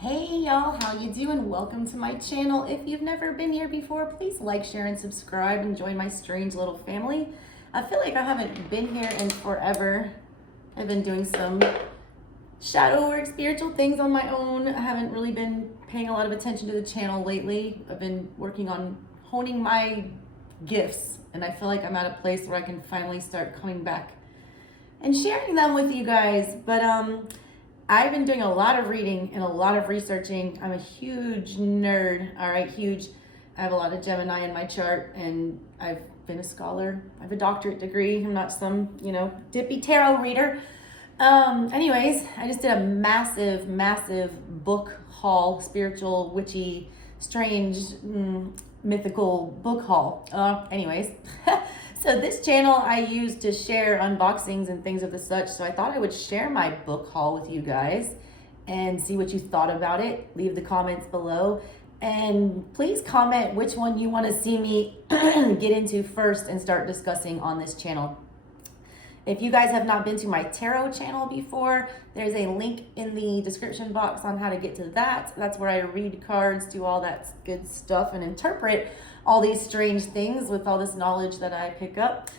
Hey y'all, how you doing? Welcome to my channel. If you've never been here before, please like, share, and subscribe and join my strange little family. I feel like I haven't been here in forever. I've been doing some shadow work, spiritual things on my own. I haven't really been paying a lot of attention to the channel lately. I've been working on honing my gifts, and I feel like I'm at a place where I can finally start coming back and sharing them with you guys. But I've been doing a lot of reading and a lot of researching. I'm a huge nerd, all right, huge. I have a lot of Gemini in my chart, and I've been a scholar. I have a doctorate degree. I'm not some, dippy tarot reader. Anyways, I just did a massive book haul, spiritual, witchy, strange, mythical book haul. Anyways, so this channel I use to share unboxings and things of the such. So I thought I would share my book haul with you guys and see what you thought about it. Leave the comments below. And please comment which one you want to see me get into first and start discussing on this channel. If you guys have not been to my tarot channel before, there's a link in the description box on how to get to that. That's where I read cards, do all that good stuff, and interpret all these strange things with all this knowledge that I pick up.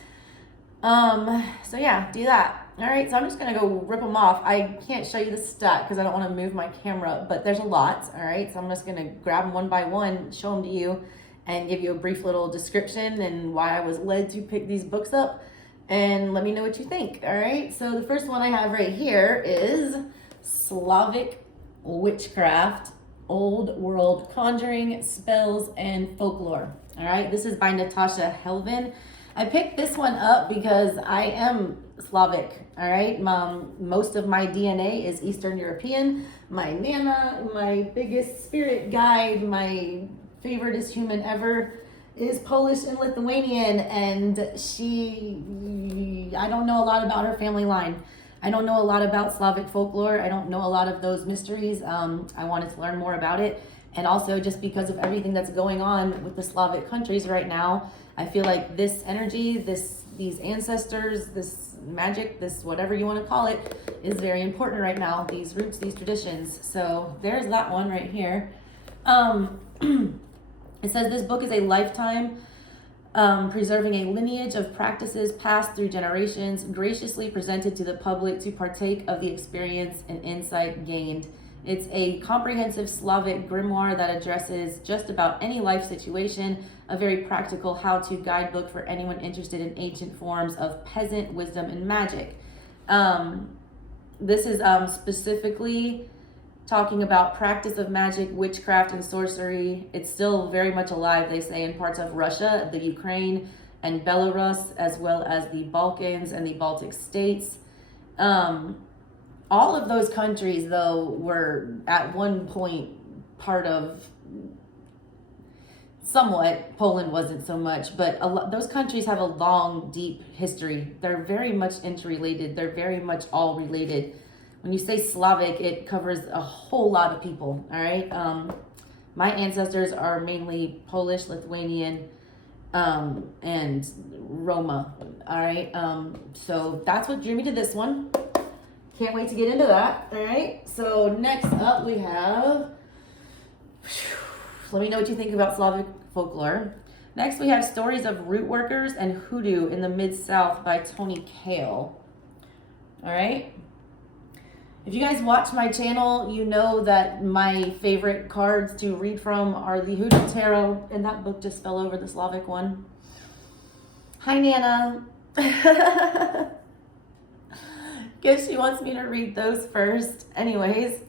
So yeah, do that. All right, so I'm just gonna go rip them off. I can't show you the stack because I don't want to move my camera, but there's a lot. All right, so I'm just gonna grab them one by one, show them to you, and give you a brief little description and why I was led to pick these books up. And let me know what you think. All right, so the first one I have right here is Slavic Witchcraft, Old World Conjuring, Spells, and Folklore. All right, this is by Natasha Helvin. I picked this one up because I am Slavic. All right, most of my DNA is Eastern European. My Nana, my biggest spirit guide, my favoriteest human ever is Polish and Lithuanian, and I don't know a lot about her family line. I don't know a lot about Slavic folklore. I don't know a lot of those mysteries. I wanted to learn more about it. And also just because of everything that's going on with the Slavic countries right now, I feel like this energy, these ancestors, this magic, this whatever you want to call it, is very important right now. These roots, these traditions. So there's that one right here. It says this book is a lifetime preserving a lineage of practices passed through generations, graciously presented to the public to partake of the experience and insight gained. It's a comprehensive Slavic grimoire that addresses just about any life situation, a very practical how-to guidebook for anyone interested in ancient forms of peasant wisdom and magic. This is specifically talking about practice of magic, witchcraft, and sorcery. It's still very much alive, they say, in parts of Russia, the Ukraine, and Belarus, as well as the Balkans and the Baltic states. All of those countries, though, were at one point part of, somewhat, Poland wasn't so much, but those countries have a long, deep history. They're very much interrelated. They're very much all related. When you say Slavic, it covers a whole lot of people, all right? My ancestors are mainly Polish, Lithuanian, and Roma, all right? So that's what drew me to this one. Can't wait to get into that, all right? So next up we have, let me know what you think about Slavic folklore. Next we have Stories of Root Workers and Hoodoo in the Mid-South by Tony Kale, all right? If you guys watch my channel, you know that my favorite cards to read from are the Hudu Tarot, and that book just fell over, the Slavic one. Hi, Nana. Guess she wants me to read those first. Anyways,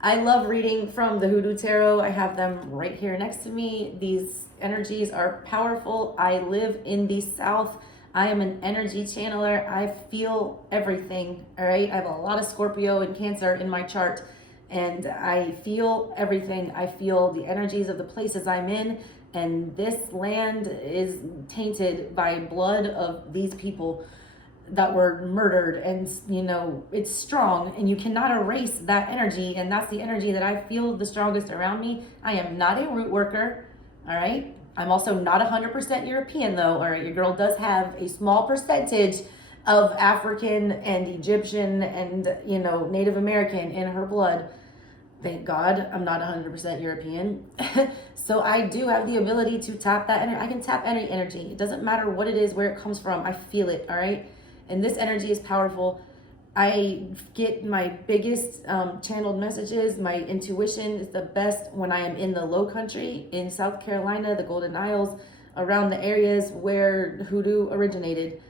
I love reading from the Hudu Tarot. I have them right here next to me. These energies are powerful. I live in the South. I am an energy channeler. I feel everything, all right? I have a lot of Scorpio and Cancer in my chart, and I feel everything. I feel the energies of the places I'm in, and this land is tainted by blood of these people that were murdered, and it's strong, and you cannot erase that energy, and that's the energy that I feel the strongest around me. I am not a root worker, all right? I'm also not 100% European, though. All right, your girl does have a small percentage of African and Egyptian and, Native American in her blood. Thank God I'm not 100% European. So I do have the ability to tap that energy. I can tap any energy. It doesn't matter what it is, where it comes from. I feel it, all right? And this energy is powerful. I get my biggest channeled messages. My intuition is the best when I am in the Low Country, in South Carolina, the Golden Isles, around the areas where Hoodoo originated.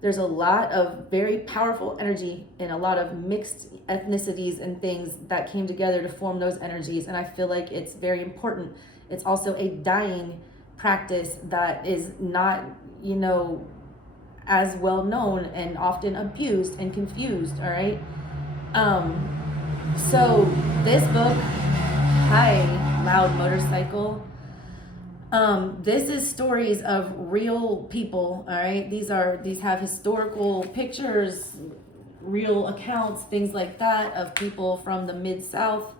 There's a lot of very powerful energy and a lot of mixed ethnicities and things that came together to form those energies. And I feel like it's very important. It's also a dying practice that is not, you know, as well known and often abused and confused. All right. So this book, hi, loud motorcycle. This is stories of real people, all right? These have historical pictures, real accounts, things like that of people from the Mid-South.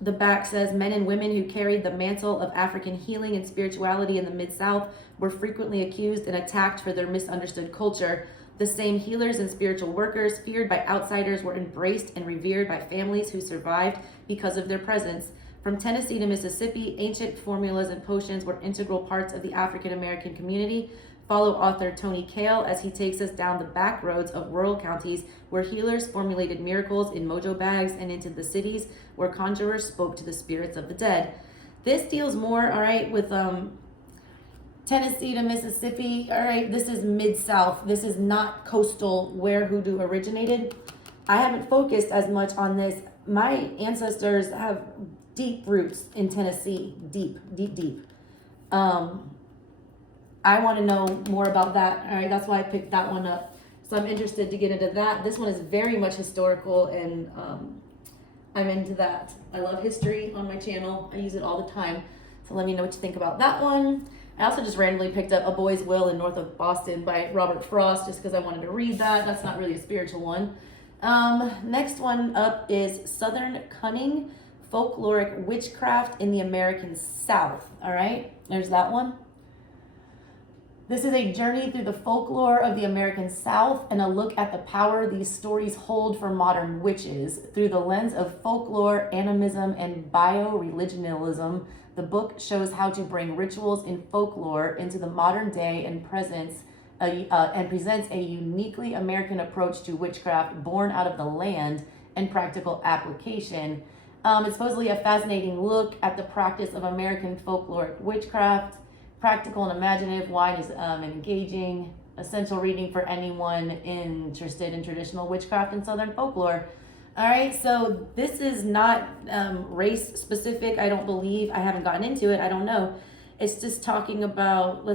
The back says, men and women who carried the mantle of African healing and spirituality in the Mid-South were frequently accused and attacked for their misunderstood culture. The same healers and spiritual workers feared by outsiders were embraced and revered by families who survived because of their presence. From Tennessee to Mississippi, ancient formulas and potions were integral parts of the African American community. Follow author Tony Cale as he takes us down the back roads of rural counties where healers formulated miracles in mojo bags and into the cities where conjurers spoke to the spirits of the dead. This deals more, all right, with Tennessee to Mississippi. All right, this is Mid-South. This is not coastal where Hoodoo originated. I haven't focused as much on this. My ancestors have deep roots in Tennessee, deep. I want to know more about that. All right, that's why I picked that one up. So I'm interested to get into that. This one is very much historical, and I'm into that. I love history on my channel. I use it all the time. So let me know what you think about that one. I also just randomly picked up A Boy's Will in North of Boston by Robert Frost, just because I wanted to read that. That's not really a spiritual one. Next one up is Southern Cunning, Folkloric Witchcraft in the American South. All right, there's that one. This is a journey through the folklore of the American South and a look at the power these stories hold for modern witches. Through the lens of folklore, animism, and bio-religionalism, the book shows how to bring rituals in folklore into the modern day and presents a uniquely American approach to witchcraft born out of the land and practical application. It's supposedly a fascinating look at the practice of American folkloric witchcraft. Practical and imaginative, wine is engaging, essential reading for anyone interested in traditional witchcraft and Southern folklore. All right, so this is not race specific, I don't believe. I haven't gotten into it, I don't know. It's just talking about,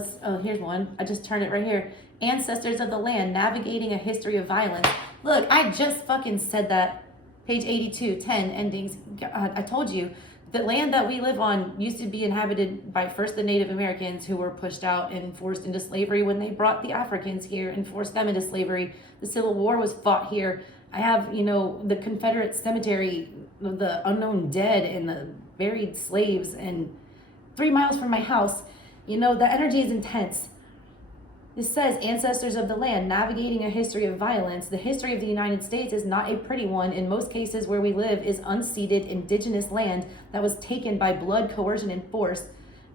here's one. I just turned it right here. Ancestors of the land, navigating a history of violence. Look, I just fucking said that. Page 82, 10 endings. God, I told you. The land that we live on used to be inhabited by first the Native Americans, who were pushed out and forced into slavery when they brought the Africans here and forced them into slavery. The Civil War was fought here. I have, the Confederate cemetery, the unknown dead and the buried slaves, and 3 miles from my house. The energy is intense. It says, ancestors of the land, navigating a history of violence. The history of the United States is not a pretty one. In most cases where we live is unceded indigenous land that was taken by blood, coercion, and force.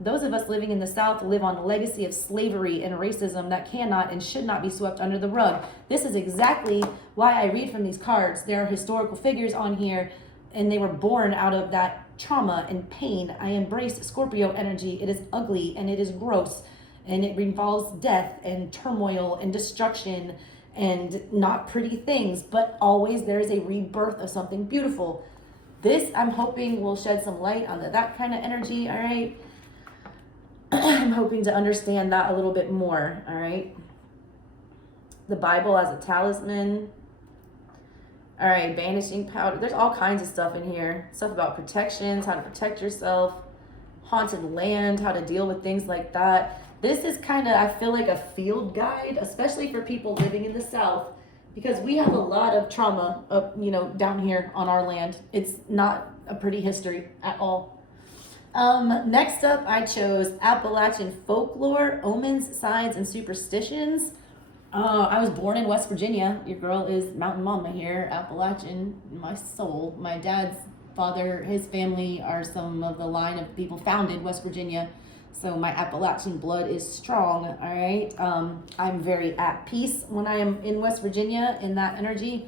Those of us living in the South live on the legacy of slavery and racism that cannot and should not be swept under the rug. This is exactly why I read from these cards. There are historical figures on here, and they were born out of that trauma and pain. I embrace Scorpio energy. It is ugly and it is gross. And it involves death and turmoil and destruction and not pretty things, but always there is a rebirth of something beautiful. This, I'm hoping, will shed some light on that kind of energy, all right? I'm hoping to understand that a little bit more, all right? The Bible as a talisman. All right, banishing powder. There's all kinds of stuff in here. Stuff about protections, how to protect yourself, haunted land, how to deal with things like that. This is kind of, I feel like, a field guide, especially for people living in the South, because we have a lot of trauma down here on our land. It's not a pretty history at all. Next up, I chose Appalachian Folklore, Omens, Signs, and Superstitions. I was born in West Virginia. Your girl is mountain mama here, Appalachian, my soul. My dad's father, his family are some of the line of people founded West Virginia. So my Appalachian blood is strong, all right? I'm very at peace when I am in West Virginia in that energy.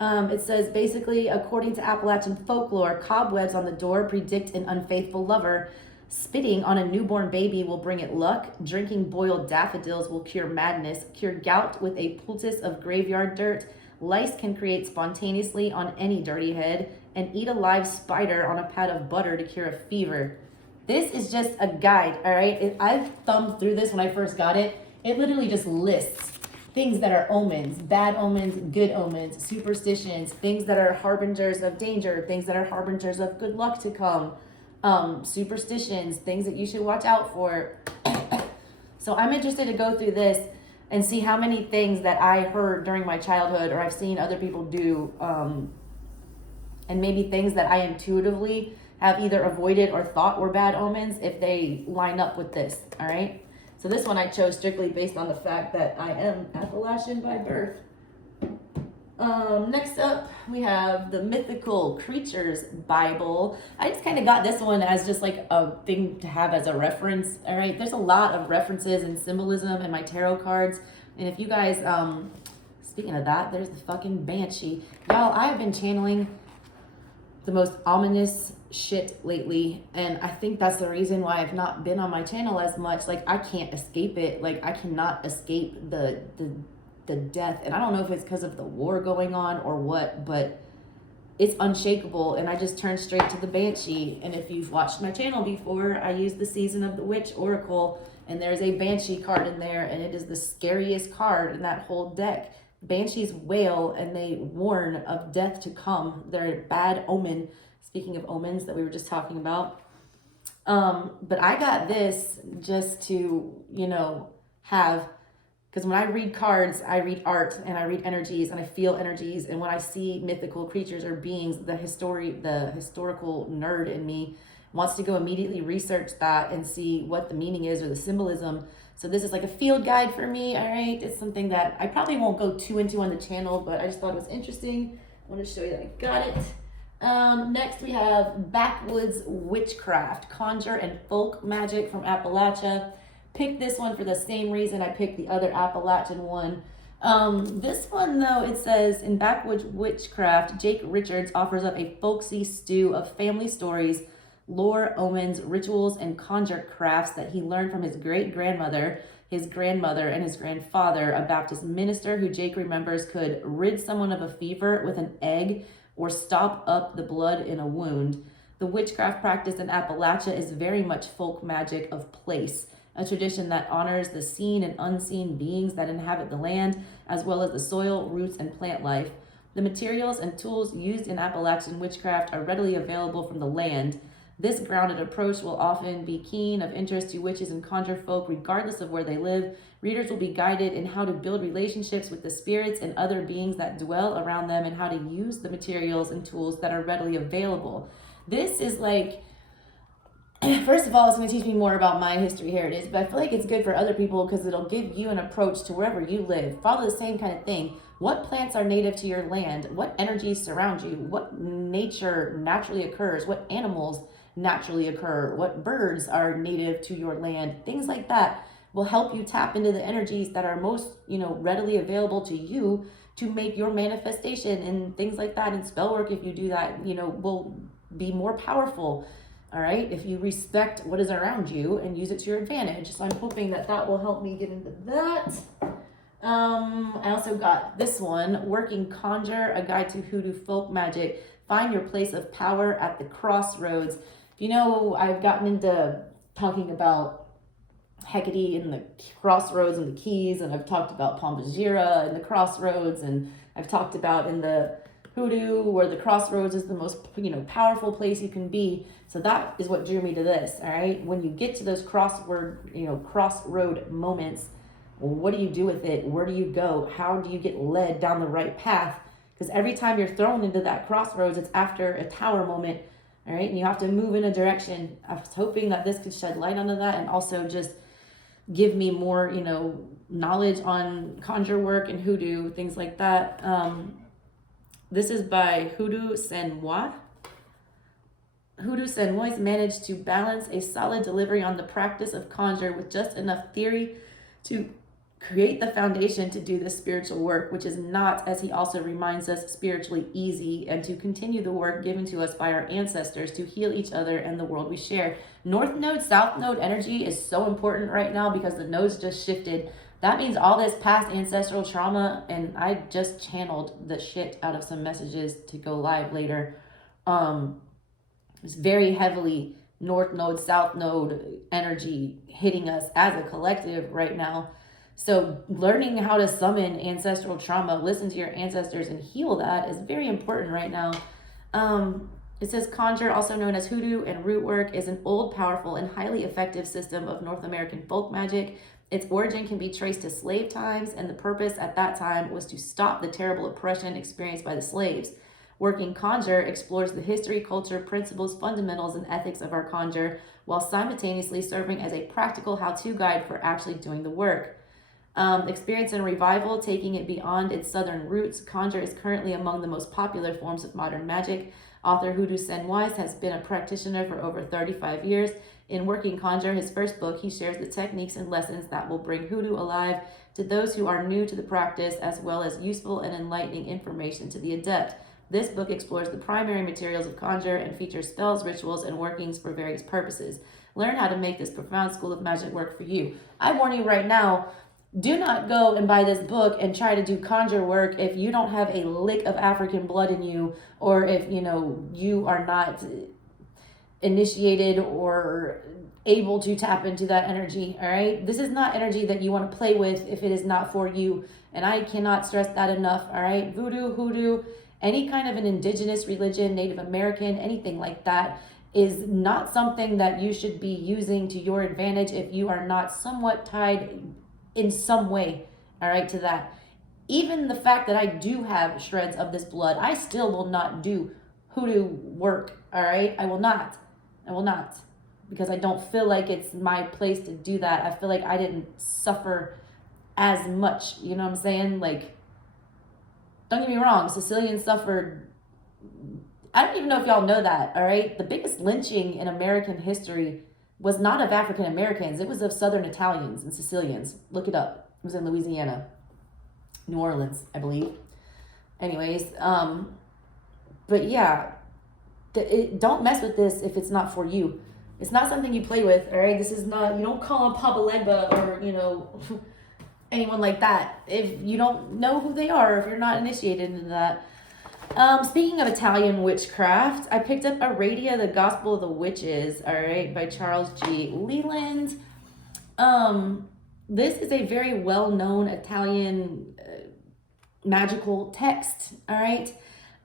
It says, basically, according to Appalachian folklore, cobwebs on the door predict an unfaithful lover. Spitting on a newborn baby will bring it luck. Drinking boiled daffodils will cure madness. Cure gout with a poultice of graveyard dirt. Lice can create spontaneously on any dirty head. And eat a live spider on a pat of butter to cure a fever. This is just a guide, all right? I've thumbed through this when I first got it. It literally just lists things that are omens, bad omens, good omens, superstitions, things that are harbingers of danger, things that are harbingers of good luck to come, superstitions, things that you should watch out for. So I'm interested to go through this and see how many things that I heard during my childhood or I've seen other people do, and maybe things that I intuitively have either avoided or thought were bad omens if they line up with this, all right? So this one I chose strictly based on the fact that I am Appalachian by birth. Next up, we have the Mythical Creatures Bible. I just kind of got this one as just like a thing to have as a reference, all right? There's a lot of references and symbolism in my tarot cards. And if you guys, speaking of that, there's the fucking Banshee. Y'all, I've been channeling the most ominous shit lately, and I think that's the reason why I've not been on my channel as much. Like, I can't escape it. Like, I cannot escape the death, and I don't know if it's because of the war going on or what, but it's unshakable. And I just turned straight to the Banshee. And if you've watched my channel before, I use the Season of the Witch Oracle, and there's a Banshee card in there, and it is the scariest card in that whole deck. Banshees wail and they warn of death to come. They're a bad omen. Speaking of omens that we were just talking about. But I got this just to, have, because when I read cards, I read art and I read energies and I feel energies. And when I see mythical creatures or beings, the historical nerd in me wants to go immediately research that and see what the meaning is or the symbolism. So this is like a field guide for me, all right? It's something that I probably won't go too into on the channel, but I just thought it was interesting. I want to show you that I got it. Next we have Backwoods Witchcraft, Conjure and Folk Magic from Appalachia. Picked this one for the same reason I picked the other Appalachian one. This one though, it says, in Backwoods Witchcraft, Jake Richards offers up a folksy stew of family stories, lore, omens, rituals, and conjure crafts that he learned from his great-grandmother, his grandmother, and his grandfather, a Baptist minister who Jake remembers could rid someone of a fever with an egg or stop up the blood in a wound. The witchcraft practice in Appalachia is very much folk magic of place, a tradition that honors the seen and unseen beings that inhabit the land, as well as the soil, roots, and plant life. The materials and tools used in Appalachian witchcraft are readily available from the land. This grounded approach will often be keen of interest to witches and conjure folk regardless of where they live. Readers will be guided in how to build relationships with the spirits and other beings that dwell around them and how to use the materials and tools that are readily available. This is like, first of all, it's going to teach me more about my history heritage, but I feel like it's good for other people because it'll give you an approach to wherever you live. Follow the same kind of thing. What plants are native to your land? What energies surround you? What nature naturally occurs? What animals naturally occur? What birds are native to your land? Things like that will help you tap into the energies that are most, readily available to you to make your manifestation and things like that. And spell work, if you do that, will be more powerful. All right, if you respect what is around you and use it to your advantage. So I'm hoping that will help me get into that. I also got this one, Working Conjure, a guide to Hoodoo folk magic. Find your place of power at the crossroads. I've gotten into talking about Hecate and the crossroads and the keys, and I've talked about Pombagira and the crossroads, and I've talked about in the Hoodoo where the crossroads is the most powerful place you can be. So that is what drew me to this. All right, when you get to those crossroad moments, what do you do with it? Where do you go? How do you get led down the right path? Because every time you're thrown into that crossroads, it's after a tower moment. All right, and you have to move in a direction. I was hoping that this could shed light onto that and also just give me more, knowledge on conjure work and hoodoo, things like that. This is by Hudu Bible managed to balance a solid delivery on the practice of conjure with just enough theory to create the foundation to do this spiritual work, which is not, as he also reminds us, spiritually easy, and to continue the work given to us by our ancestors to heal each other and the world we share. North node, south node energy is so important right now because the nodes just shifted. That means all this past ancestral trauma, and I just channeled the shit out of some messages to go live later. It's very heavily north node, south node energy hitting us as a collective right now. So learning how to summon ancestral trauma, listen to your ancestors and heal that is very important right now. It says conjure, also known as hoodoo and root work, is an old, powerful, and highly effective system of North American folk magic. Its origin can be traced to slave times, and the purpose at that time was to stop the terrible oppression experienced by the slaves. Working conjure explores the history, culture, principles, fundamentals, and ethics of our conjure, while simultaneously serving as a practical how-to guide for actually doing the work. Experience and revival, taking it beyond its southern roots, conjure is currently among the most popular forms of modern magic. Author Hudu Bible has been a practitioner for over 35 years. In Working Conjure, his first book, he shares the techniques and lessons that will bring hoodoo alive to those who are new to the practice, as well as useful and enlightening information to the adept. This book explores the primary materials of conjure and features spells, rituals, and workings for various purposes. Learn how to make this profound school of magic work for you. I warn you right now, do not go and buy this book and try to do conjure work if you don't have a lick of African blood in you, or if you are not initiated or able to tap into that energy. All right, this is not energy that you want to play with if it is not for you, and I cannot stress that enough. All right, voodoo, hoodoo, any kind of an indigenous religion, Native American, anything like that is not something that you should be using to your advantage if you are not somewhat tied in some way, all right, to that. Even the fact that I do have shreds of this blood, I still will not do hoodoo work, all right? I will not, because I don't feel like it's my place to do that. I feel like I didn't suffer as much, you know what I'm saying? Like, don't get me wrong, Sicilians suffered, I don't even know if y'all know that, all right? The biggest lynching in American history was not of African Americans. It was of Southern Italians and Sicilians. Look it up. It was in Louisiana, New Orleans, I believe. Anyways, but yeah, don't mess with this if it's not for you. It's not something you play with, all right? This is not, you don't call on Papa Legba or, anyone like that if you don't know who they are, if you're not initiated into that. Speaking of Italian witchcraft, I picked up Aradia, the Gospel of the Witches, all right, by Charles G. Leland. This is a very well-known Italian magical text, all right?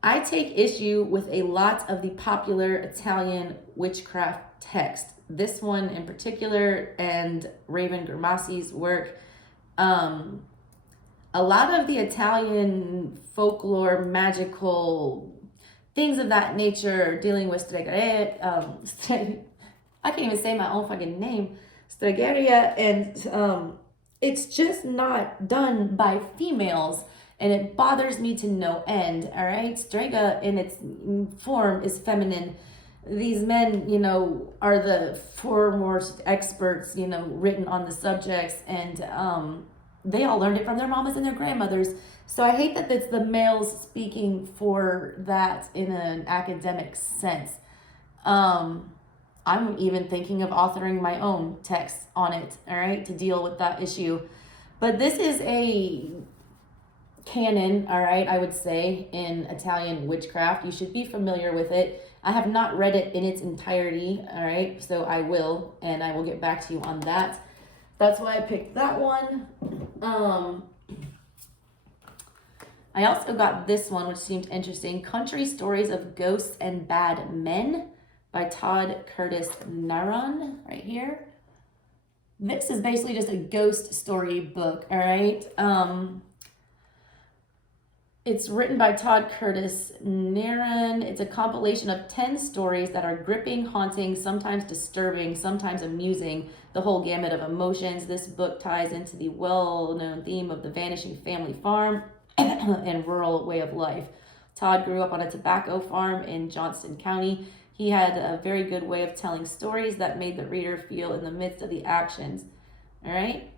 I take issue with a lot of the popular Italian witchcraft text. This one in particular, and Raven Grimassi's work. A lot of the Italian folklore, magical things of that nature, dealing with Strega, I can't even say my own fucking name, Stregeria, and it's just not done by females, and it bothers me to no end, all right? Strega in its form is feminine. These men, are the foremost experts, written on the subjects, and they all learned it from their mamas and their grandmothers. So I hate that it's the males speaking for that in an academic sense. I'm even thinking of authoring my own text on it, all right, to deal with that issue. But this is a canon, all right, I would say, in Italian witchcraft. You should be familiar with it. I have not read it in its entirety, all right, so I will, and I will get back to you on that. That's why I picked that one. I also got this one, which seemed interesting. Country Stories of Ghosts and Bad Men by Todd Curtis Naron, right here. This is basically just a ghost story book, all right? It's written by Todd Curtis Naran. It's a compilation of 10 stories that are gripping, haunting, sometimes disturbing, sometimes amusing, the whole gamut of emotions. This book ties into the well-known theme of the vanishing family farm and rural way of life. Todd grew up on a tobacco farm in Johnston County. He had a very good way of telling stories that made the reader feel in the midst of the actions. All right.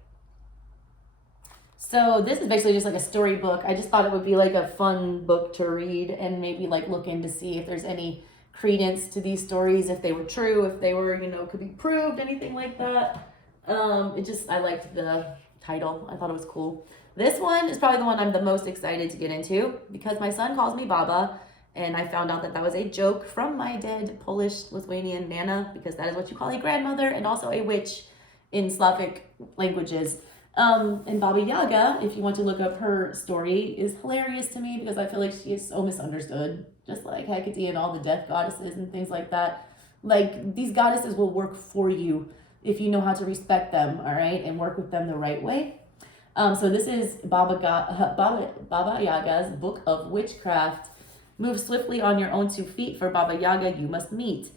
So this is basically just like a storybook. I just thought it would be like a fun book to read and maybe like look in to see if there's any credence to these stories, if they were true, if they were, could be proved, anything like that. I liked the title. I thought it was cool. This one is probably the one I'm the most excited to get into because my son calls me Baba, and I found out that that was a joke from my dead Polish Lithuanian Nana, because that is what you call a grandmother and also a witch in Slavic languages. And Baba Yaga, if you want to look up her story, is hilarious to me because I feel like she is so misunderstood. Just like Hecate and all the death goddesses and things like that. Like, these goddesses will work for you if you know how to respect them, all right, and work with them the right way. So this is Baba Yaga's Book of Witchcraft. Move swiftly on your own 2 feet, for Baba Yaga you must meet.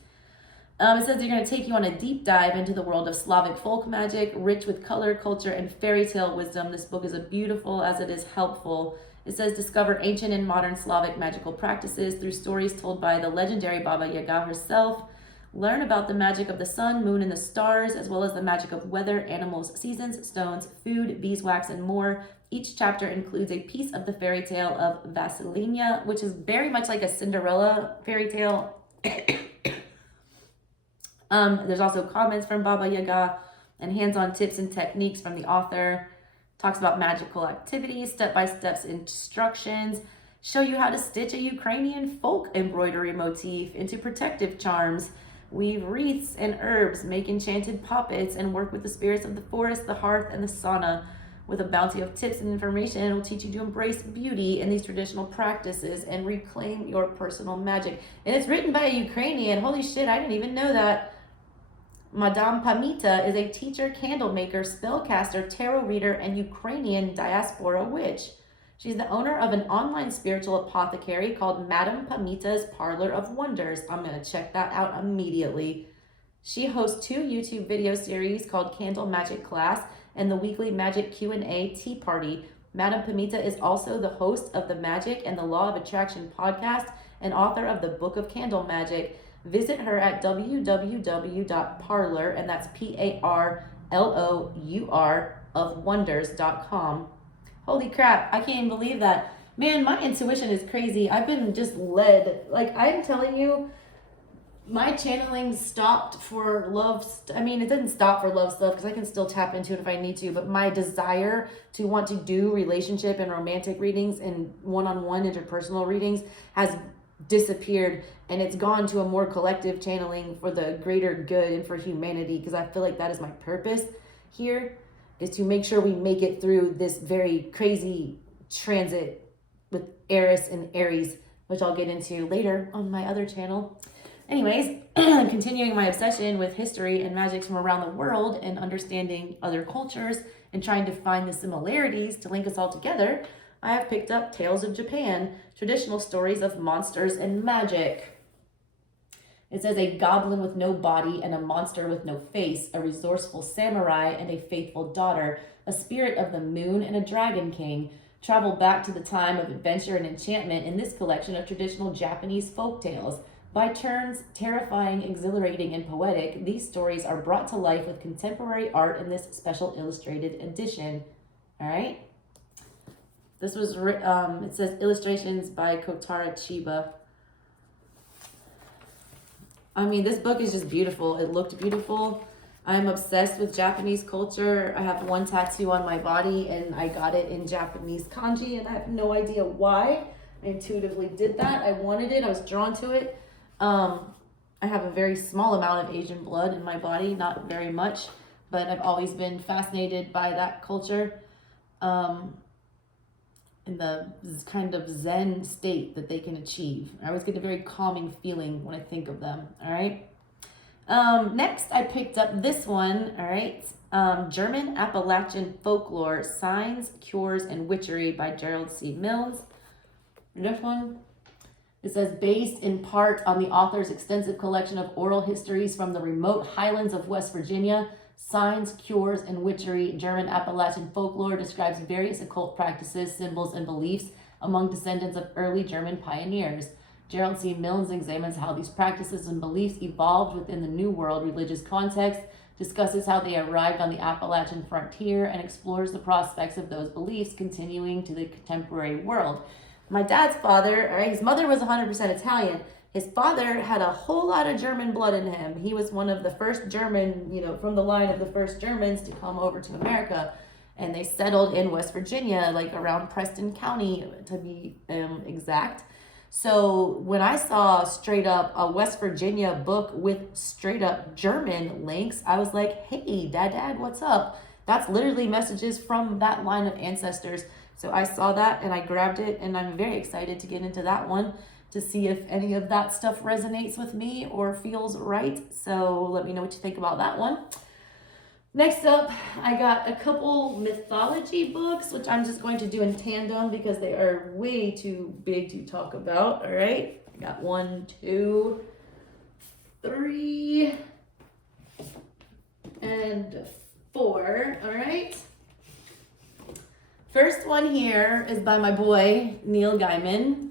It says they're going to take you on a deep dive into the world of Slavic folk magic, rich with color, culture, and fairy tale wisdom. This book is as beautiful as it is helpful. It says discover ancient and modern Slavic magical practices through stories told by the legendary Baba Yaga herself. Learn about the magic of the sun, moon, and the stars, as well as the magic of weather, animals, seasons, stones, food, beeswax, and more. Each chapter includes a piece of the fairy tale of Vasilina, which is very much like a Cinderella fairy tale. There's also comments from Baba Yaga and hands-on tips and techniques from the author. Talks about magical activities, step-by-step instructions, show you how to stitch a Ukrainian folk embroidery motif into protective charms, weave wreaths and herbs, make enchanted puppets, and work with the spirits of the forest, the hearth, and the sauna. With a bounty of tips and information, it will teach you to embrace beauty in these traditional practices and reclaim your personal magic. And it's written by a Ukrainian. Holy shit, I didn't even know that. Madame Pamita is a teacher, candle maker, spellcaster, tarot reader, and Ukrainian diaspora witch. She's the owner of an online spiritual apothecary called Madame Pamita's Parlor of Wonders. I'm going to check that out immediately. She hosts 2 YouTube video series called Candle Magic Class and the weekly Magic Q&A Tea Party. Madame Pamita is also the host of the Magic and the Law of Attraction podcast and author of the Book of Candle Magic. Visit her at www.parlor, and that's Parlour of wonders.com. Holy crap, I can't even believe that. Man, my intuition is crazy. I've been just led. Like, I'm telling you, my channeling stopped for love. It didn't stop for love stuff because I can still tap into it if I need to, but my desire to want to do relationship and romantic readings and one-on-one interpersonal readings has disappeared, and it's gone to a more collective channeling for the greater good and for humanity, because I feel like that is my purpose here, is to make sure we make it through this very crazy transit with Eris and Aries, which I'll get into later on my other channel. Anyways, continuing my obsession with history and magic from around the world and understanding other cultures and trying to find the similarities to link us all together, I have picked up Tales of Japan, traditional stories of monsters and magic. It says a goblin with no body and a monster with no face, a resourceful samurai and a faithful daughter, a spirit of the moon and a dragon king, travel back to the time of adventure and enchantment in this collection of traditional Japanese folk tales. By turns terrifying, exhilarating, and poetic, these stories are brought to life with contemporary art in this special illustrated edition. All right. This was, it says illustrations by Kotaro Chiba. This book is just beautiful. It looked beautiful. I'm obsessed with Japanese culture. I have one tattoo on my body, and I got it in Japanese kanji, and I have no idea why. I intuitively did that. I wanted it. I was drawn to it. I have a very small amount of Asian blood in my body, not very much, but I've always been fascinated by that culture. And the kind of Zen state that they can achieve. I always get a very calming feeling when I think of them, all right? Next, I picked up this one, all right? German Appalachian Folklore, Signs, Cures, and Witchery by Gerald C. Mills. This one, it says, based in part on the author's extensive collection of oral histories from the remote highlands of West Virginia, Signs, Cures, and Witchery, German Appalachian Folklore describes various occult practices, symbols, and beliefs among descendants of early German pioneers. Gerald C. Milnes examines how these practices and beliefs evolved within the New World religious context, discusses how they arrived on the Appalachian frontier, and explores the prospects of those beliefs continuing to the contemporary world. My dad's father, his mother was 100% Italian. His father had a whole lot of German blood in him. He was one of the first German, from the line of the first Germans to come over to America. And they settled in West Virginia, like around Preston County to be exact. So when I saw straight up a West Virginia book with straight up German links, I was like, hey, dad, what's up? That's literally messages from that line of ancestors. So I saw that and I grabbed it, and I'm very excited to get into that one to see if any of that stuff resonates with me or feels right. So let me know what you think about that one. Next up, I got a couple mythology books, which I'm just going to do in tandem because they are way too big to talk about. All right, I got 1, 2, 3, and 4. All right. First one here is by my boy, Neil Gaiman,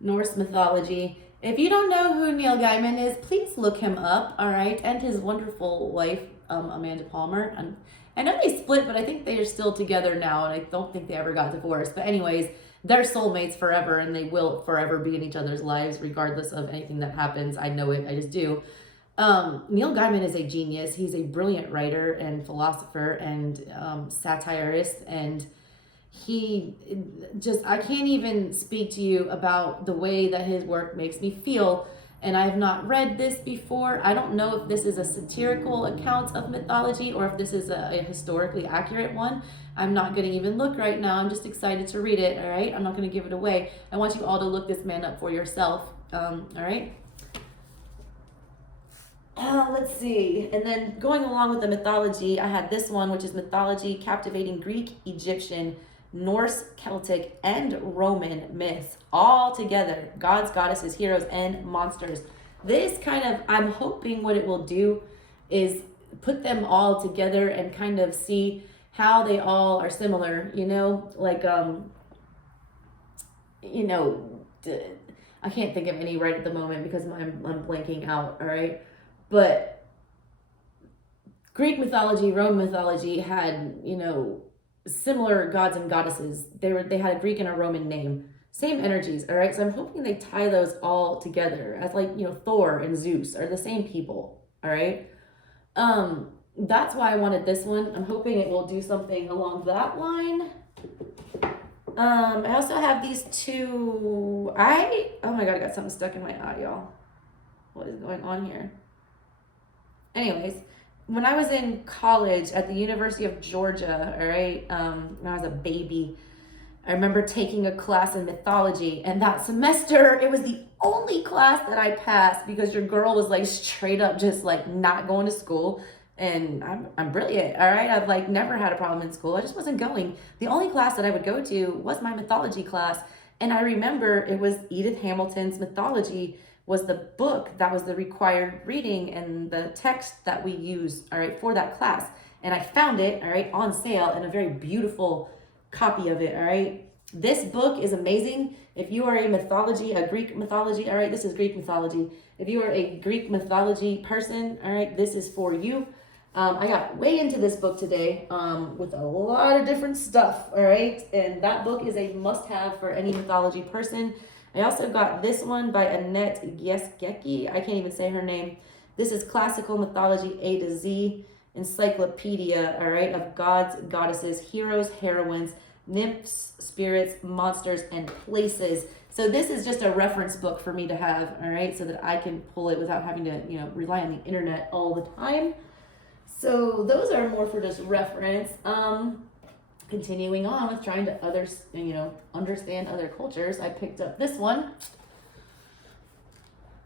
Norse mythology. If you don't know who Neil Gaiman is, please look him up, all right? And his wonderful wife, Amanda Palmer. And I know they split, but I think they are still together now, and I don't think they ever got divorced. But anyways, they're soulmates forever, and they will forever be in each other's lives, regardless of anything that happens. I know it, I just do. Neil Gaiman is a genius. He's a brilliant writer and philosopher and satirist, and I can't even speak to you about the way that his work makes me feel. And I have not read this before. I don't know if this is a satirical account of mythology or if this is a historically accurate one. I'm not going to even look right now. I'm just excited to read it, all right? I'm not going to give it away. I want you all to look this man up for yourself, all right? Let's see. And then going along with the mythology, I had this one, which is Mythology, Captivating Greek, Egyptian, Norse, Celtic, and Roman myths all together. Gods, goddesses, heroes, and monsters. This I'm hoping what it will do is put them all together and kind of see how they all are similar, I can't think of any right at the moment because I'm blanking out, all right? But Greek mythology, Roman mythology had, similar gods and goddesses. They had a Greek and a Roman name. Same energies, all right? So I'm hoping they tie those all together as Thor and Zeus are the same people, all right? That's why I wanted this one. I'm hoping it will do something along that line. I also have these two. Oh my God, I got something stuck in my eye, y'all. What is going on here? Anyways, when I was in college at the University of Georgia, all right, when I was a baby, I remember taking a class in mythology, and that semester, it was the only class that I passed because your girl was straight up just not going to school. And I'm brilliant, all right? I've never had a problem in school. I just wasn't going. The only class that I would go to was my mythology class. And I remember it was Edith Hamilton's Mythology was the book that was the required reading and the text that we used, all right, for that class. And I found it, all right, on sale and a very beautiful copy of it, all right? This book is amazing. If you are a Greek mythology, all right, this is Greek mythology. If you are a Greek mythology person, all right, this is for you. I got way into this book today with a lot of different stuff, all right? And that book is a must-have for any mythology person. I also got this one by Annette Gieskecki. I can't even say her name. This is Classical Mythology A to Z, Encyclopedia, all right, of gods, goddesses, heroes, heroines, nymphs, spirits, monsters, and places. So this is just a reference book for me to have, all right, so that I can pull it without having to, rely on the internet all the time. So those are more for just reference. Continuing on with trying to understand other cultures, I picked up this one,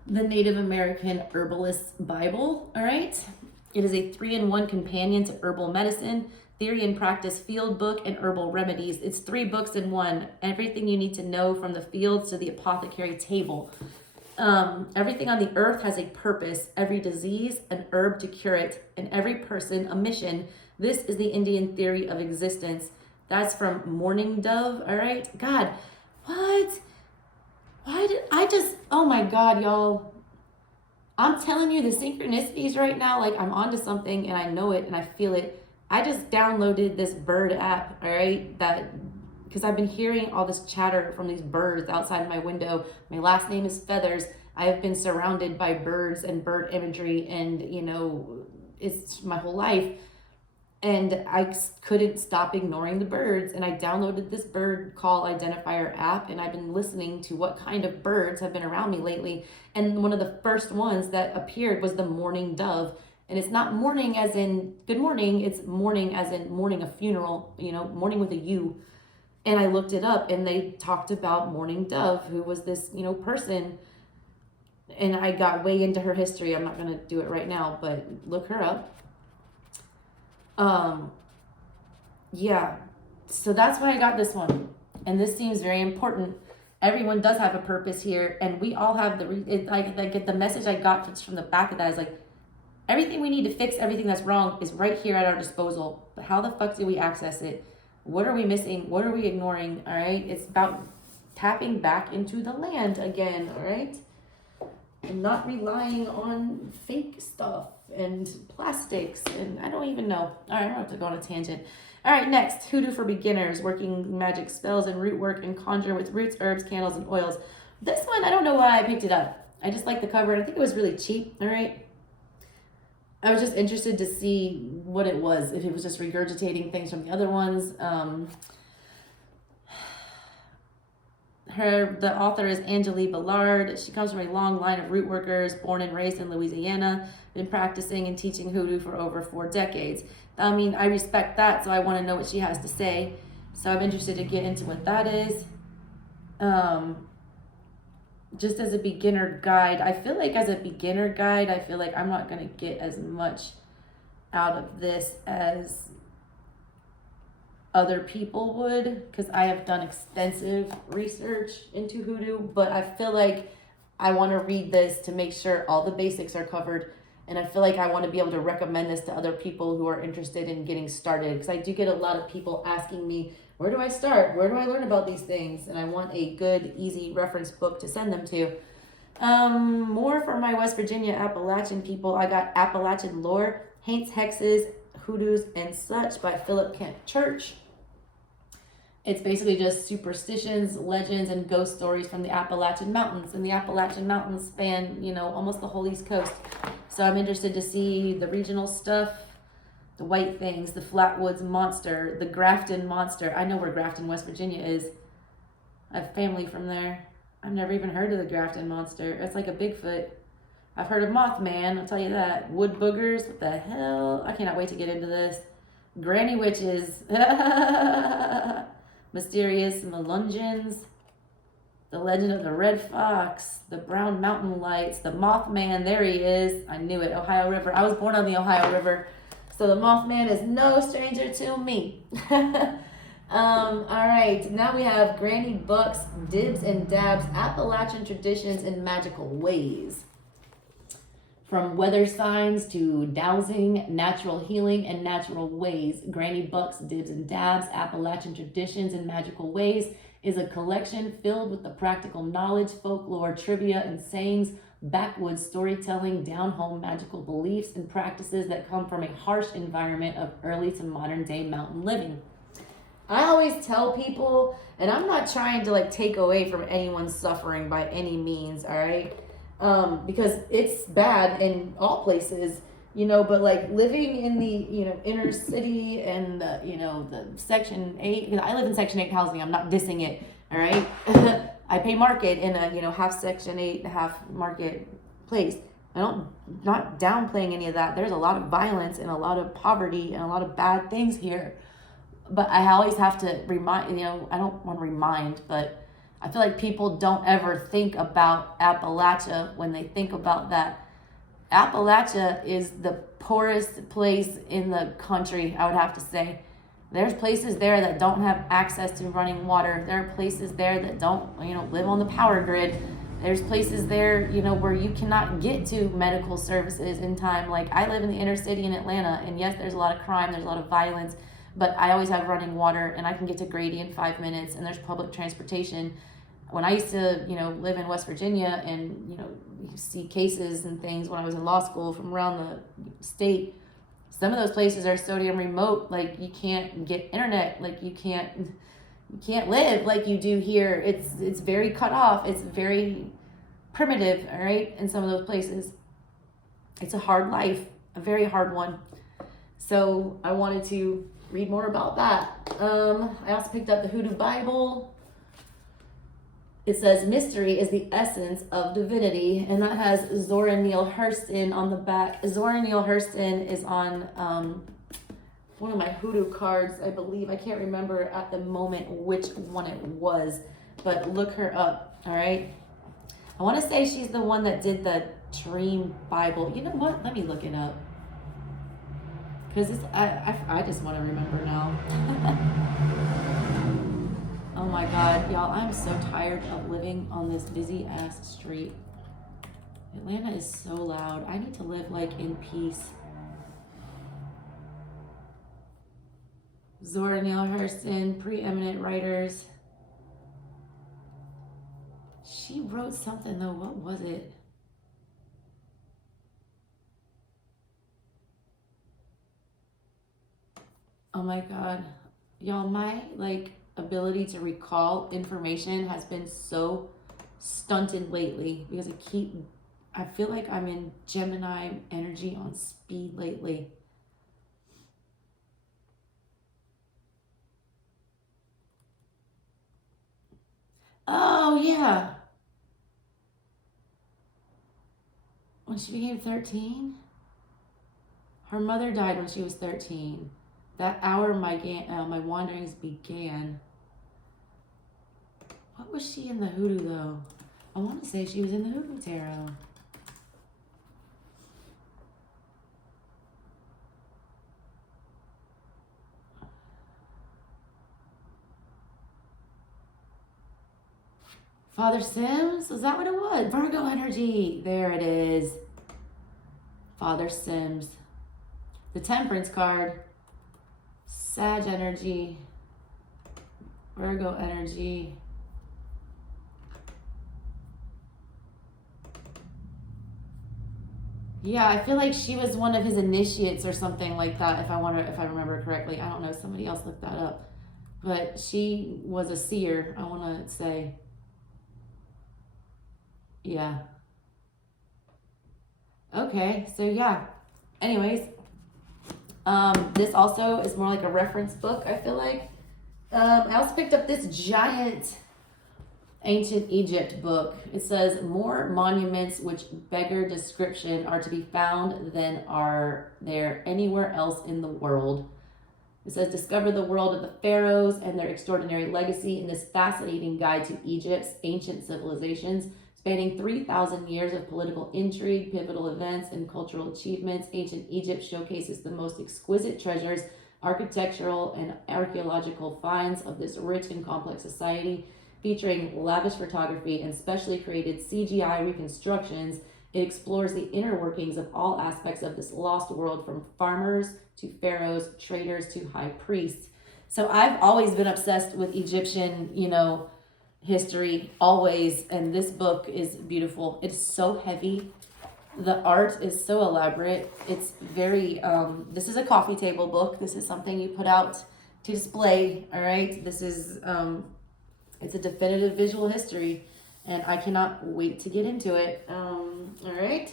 the Native American Herbalist Bible, all right? It is a 3-in-1 companion to herbal medicine. Theory and Practice Field Book and Herbal Remedies. It's 3 books in one. Everything you need to know from the fields to the apothecary table. Everything on the earth has a purpose. Every disease, an herb to cure it, and every person, a mission. This is the Indian theory of existence. That's from Morning Dove, all right? God, what? Why did I just, oh my God, y'all. I'm telling you the synchronicities right now, like I'm onto something and I know it and I feel it. I just downloaded this bird app, all right? Because I've been hearing all this chatter from these birds outside my window. My last name is Feathers. I have been surrounded by birds and bird imagery and, you know, it's my whole life. And I couldn't stop ignoring the birds. And I downloaded this bird call identifier app and I've been listening to what kind of birds have been around me lately. And one of the first ones that appeared was the mourning dove. And it's not mourning as in good morning, it's mourning as in mourning a funeral, you know, mourning with a U. And I looked it up and they talked about Mourning Dove, who was this, you know, person. And I got way into her history. I'm not going to do it right now, but look her up. Yeah, so that's why I got this one. And this seems very important. Everyone does have a purpose here. And we all have the message I got from the back of that is like, everything we need to fix everything that's wrong is right here at our disposal. But how the fuck do we access it? What are we missing? What are we ignoring? All right. It's about tapping back into the land again. All right. And not relying on fake stuff and plastics. And I don't even know. All right. I don't have to go on a tangent. All right. Next, Hoodoo for beginners, working magic spells and root work and conjure with roots, herbs, candles, and oils. This one, I don't know why I picked it up. I just like the cover. I think it was really cheap. All right. I was just interested to see what it was, if it was just regurgitating things from the other ones. The author is Angelique Ballard. She comes from a long line of root workers, born and raised in Louisiana, been practicing and teaching Hoodoo for over 4 decades. I mean, I respect that, so I want to know what she has to say. So I'm interested to get into what that is. Just as a beginner guide, I feel like I'm not going to get as much out of this as other people would, because I have done extensive research into Hoodoo, but I feel like I want to read this to make sure all the basics are covered. And I feel like I want to be able to recommend this to other people who are interested in getting started, because I do get a lot of people asking me, where do I start? Where do I learn about these things? And I want a good, easy reference book to send them to. More for my West Virginia Appalachian people. I got Appalachian Lore, Haints, Hexes, Hoodoos, and Such by Philip Kent Church. It's basically just superstitions, legends, and ghost stories from the Appalachian Mountains. And the Appalachian Mountains span, you know, almost the whole East Coast. So I'm interested to see the regional stuff, the White Things, the Flatwoods Monster, the Grafton Monster. I know where Grafton, West Virginia is. I have family from there. I've never even heard of the Grafton Monster. It's like a Bigfoot. I've heard of Mothman, I'll tell you that. Wood Boogers, what the hell? I cannot wait to get into this. Granny Witches. Mysterious Melungeons. The Legend of the Red Fox. The Brown Mountain Lights. The Mothman, there he is. I knew it, Ohio River. I was born on the Ohio River. So the Mothman is no stranger to me. All right, now we have Granny Buck's Dibs and Dabs, Appalachian Traditions and Magical Ways. From weather signs to dowsing, natural healing, and natural ways, Granny Buck's Dibs and Dabs, Appalachian Traditions and Magical Ways is a collection filled with the practical knowledge, folklore, trivia, and sayings, backwoods storytelling, down-home magical beliefs, and practices that come from a harsh environment of early to modern day mountain living. I always tell people, and I'm not trying to like take away from anyone's suffering by any means, all right? Because it's bad in all places, you know, but like living in the, you know, inner city and the, you know, the Section 8, because I live in Section 8 housing, I'm not dissing it, all right? I pay market in a, you know, half Section 8, half market place. Not downplaying any of that. There's a lot of violence and a lot of poverty and a lot of bad things here. But I always have to remind, you know, I don't want to remind, but I feel like people don't ever think about Appalachia when they think about that. Appalachia is the poorest place in the country, I would have to say. There's places there that don't have access to running water. There are places there that don't, live on the power grid. There's places there, where you cannot get to medical services in time. Like, I live in the inner city in Atlanta, and yes, there's a lot of crime, there's a lot of violence, but I always have running water, and I can get to Grady in 5 minutes, and there's public transportation. When I used to, live in West Virginia, and, you see cases and things when I was in law school from around the state, some of those places are so damn remote, like you can't get internet, like you can't live like you do here. It's very cut off. It's very primitive, all right, in some of those places. It's a hard life, a very hard one. So I wanted to read more about that. I also picked up the Hudu Bible. It says mystery is the essence of divinity, and that has Zora Neale Hurston on the back. Zora Neale Hurston is on one of my Hoodoo cards, I believe. I can't remember at the moment which one it was, but look her up, all right? I want to say she's the one that did the Dream Bible. You know what? Let me look it up, because I just want to remember now. Oh my God, y'all, I'm so tired of living on this busy ass street. Atlanta is so loud. I need to live like in peace. Zora Neale Hurston, preeminent writers. She wrote something though, what was it? Oh my God, y'all, my ability to recall information has been so stunted lately because I feel like I'm in Gemini energy on speed lately. Oh yeah. When she became 13, her mother died when she was 13. That hour my wanderings began. What was she in the Hoodoo though? I want to say she was in the Hoodoo Tarot. Father Sims? Is that what it was? Virgo energy. There it is. Father Sims. The Temperance card. Sag energy. Virgo energy. Yeah, I feel like she was one of his initiates or something like that, if I remember correctly. I don't know, somebody else looked that up. But she was a seer, I want to say. Yeah. Okay, so yeah. Anyways, this also is more like a reference book, I feel like. I also picked up this giant Ancient Egypt book. It says more monuments which beggar description are to be found than are there anywhere else in the world. It says discover the world of the pharaohs and their extraordinary legacy in this fascinating guide to Egypt's ancient civilizations. Spanning 3,000 years of political intrigue, pivotal events, and cultural achievements, Ancient Egypt showcases the most exquisite treasures, architectural and archaeological finds of this rich and complex society. Featuring lavish photography and specially created CGI reconstructions, it explores the inner workings of all aspects of this lost world, from farmers to pharaohs, traders to high priests. So I've always been obsessed with Egyptian, history, always, and this book is beautiful. It's so heavy. The art is so elaborate. It's very, this is a coffee table book. This is something you put out to display, all right? This is, it's a definitive visual history, and I cannot wait to get into it. All right,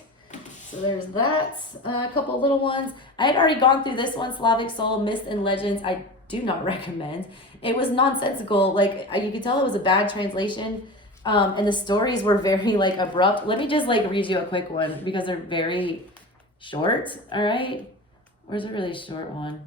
so there's that. A couple little ones. I had already gone through this one, Slavic Soul, Myths and Legends. I do not recommend. It was nonsensical. Like, you could tell it was a bad translation, and the stories were very, abrupt. Let me just, read you a quick one, because they're very short, all right? Where's a really short one?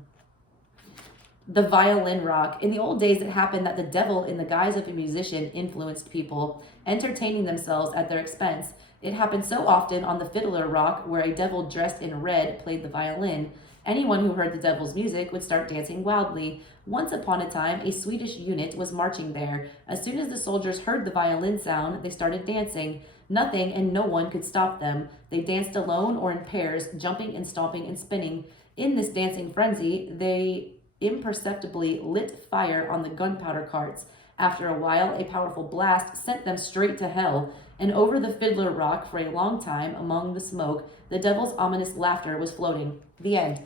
The Violin Rock. In the old days, it happened that the devil, in the guise of a musician, influenced people, entertaining themselves at their expense. It happened so often on the Fiddler Rock, where a devil dressed in red played the violin. Anyone who heard the devil's music would start dancing wildly. Once upon a time, a Swedish unit was marching there. As soon as the soldiers heard the violin sound, they started dancing. Nothing and no one could stop them. They danced alone or in pairs, jumping and stomping and spinning. In this dancing frenzy, they imperceptibly lit fire on the gunpowder carts. After a while, a powerful blast sent them straight to hell, and over the Fiddler Rock for a long time, among the smoke, the devil's ominous laughter was floating. The end.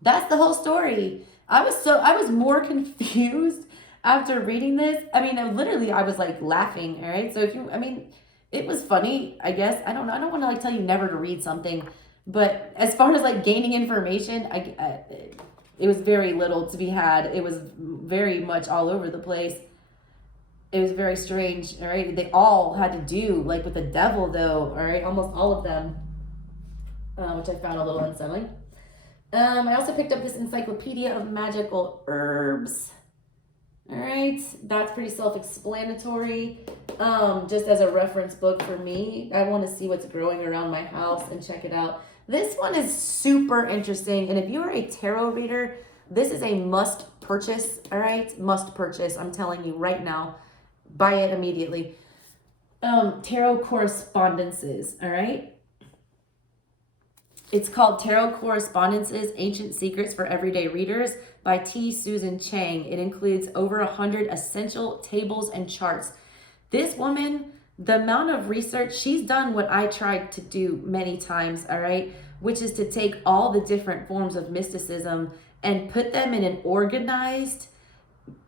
That's the whole story. I was more confused after reading this. I mean, I was like laughing, all right? So it was funny, I guess. I don't know. I don't want to like tell you never to read something, but as far as like gaining information, it was very little to be had. It was very much all over the place. It was very strange, all right? They all had to do, like, with the devil, though, all right? Almost all of them, which I found a little unsettling. I also picked up this Encyclopedia of Magical Herbs. All right, that's pretty self-explanatory. Just as a reference book for me, I want to see what's growing around my house and check it out. This one is super interesting, and if you are a tarot reader, this is a must purchase, all right? Must purchase, I'm telling you right now. Buy it immediately. Tarot Correspondences, all right? It's called Tarot Correspondences, Ancient Secrets for Everyday Readers by T. Susan Chang. It includes over 100 essential tables and charts. This woman, the amount of research, she's done what I tried to do many times, all right? Which is to take all the different forms of mysticism and put them in an organized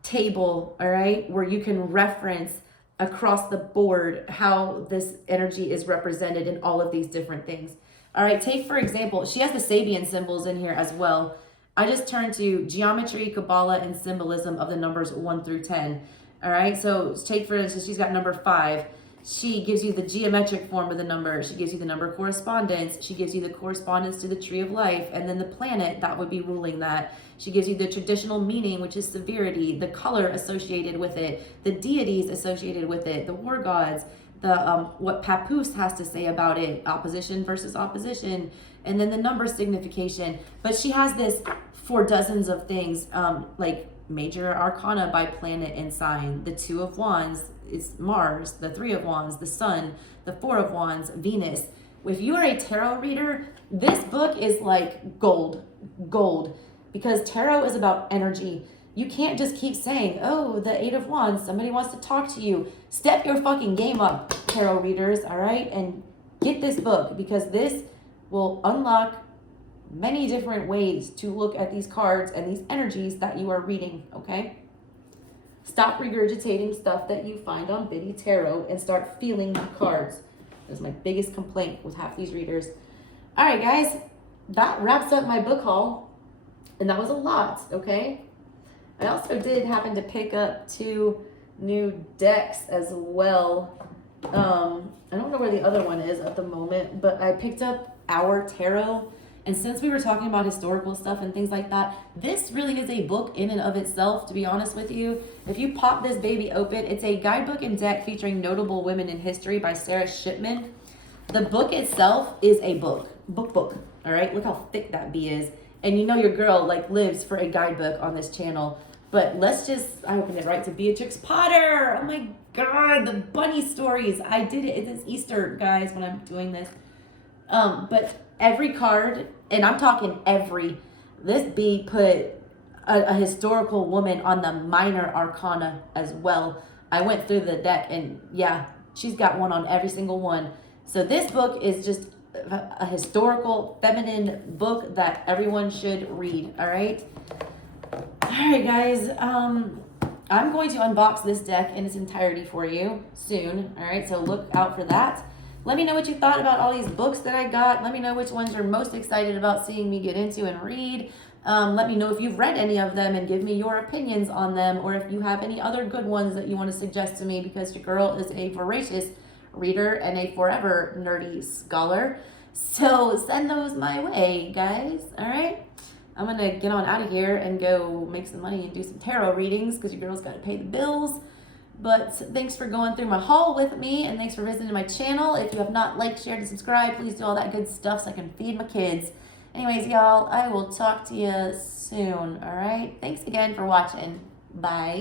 table, all right, where you can reference across the board how this energy is represented in all of these different things. All right, take for example, she has the Sabian symbols in here as well. I just turned to Geometry, Kabbalah, and Symbolism of the numbers 1 through 10. All right, so take for instance, she's got number 5. She gives you the geometric form of the number. She gives you the number correspondence. She gives you the correspondence to the tree of life, and then the planet that would be ruling that. She gives you the traditional meaning, which is severity, the color associated with it, the deities associated with it, the war gods, the what Papoose has to say about it, opposition versus opposition, and then the number signification. But she has this for dozens of things, like major arcana by planet and sign, the 2 of Wands, it's Mars, the 3 of Wands, the Sun, the 4 of Wands, Venus. If you are a tarot reader, this book is like gold, because tarot is about energy. You can't just keep saying, oh, the 8 of Wands, somebody wants to talk to you. Step your fucking game up, tarot readers, all right? And get this book, because this will unlock many different ways to look at these cards and these energies that you are reading, okay? Stop regurgitating stuff that you find on Biddy Tarot and start feeling the cards. That's my biggest complaint with half these readers. All right, guys, that wraps up my book haul. And that was a lot, okay? I also did happen to pick up 2 new decks as well. I don't know where the other one is at the moment, but I picked up Our Tarot. And since we were talking about historical stuff and things like that, this really is a book in and of itself, to be honest with you. If you pop this baby open, it's a guidebook and deck featuring notable women in history by Sarah Shipman. The book itself is a book, all right? Look how thick that bee is. And you know your girl like lives for a guidebook on this channel. But let's just, I opened it right to Beatrix Potter. Oh my God, the bunny stories. I did it. It is Easter, guys, when I'm doing this. But every card, and I'm talking this bee put a historical woman on the minor arcana as well. I went through the deck and yeah, she's got one on every single one. So this book is just a historical feminine book that everyone should read, all right? All right, guys, I'm going to unbox this deck in its entirety for you soon, all right? So look out for that. Let me know what you thought about all these books that I got. Let me know which ones you're most excited about seeing me get into and read. Let me know if you've read any of them and give me your opinions on them, or if you have any other good ones that you want to suggest to me, because your girl is a voracious reader and a forever nerdy scholar. So send those my way, guys, all right? I'm going to get on out of here and go make some money and do some tarot readings, because your girl's got to pay the bills. But thanks for going through my haul with me, and thanks for visiting my channel. If you have not liked, shared, and subscribed, please do all that good stuff so I can feed my kids. Anyways, y'all, I will talk to you soon, all right? Thanks again for watching. Bye.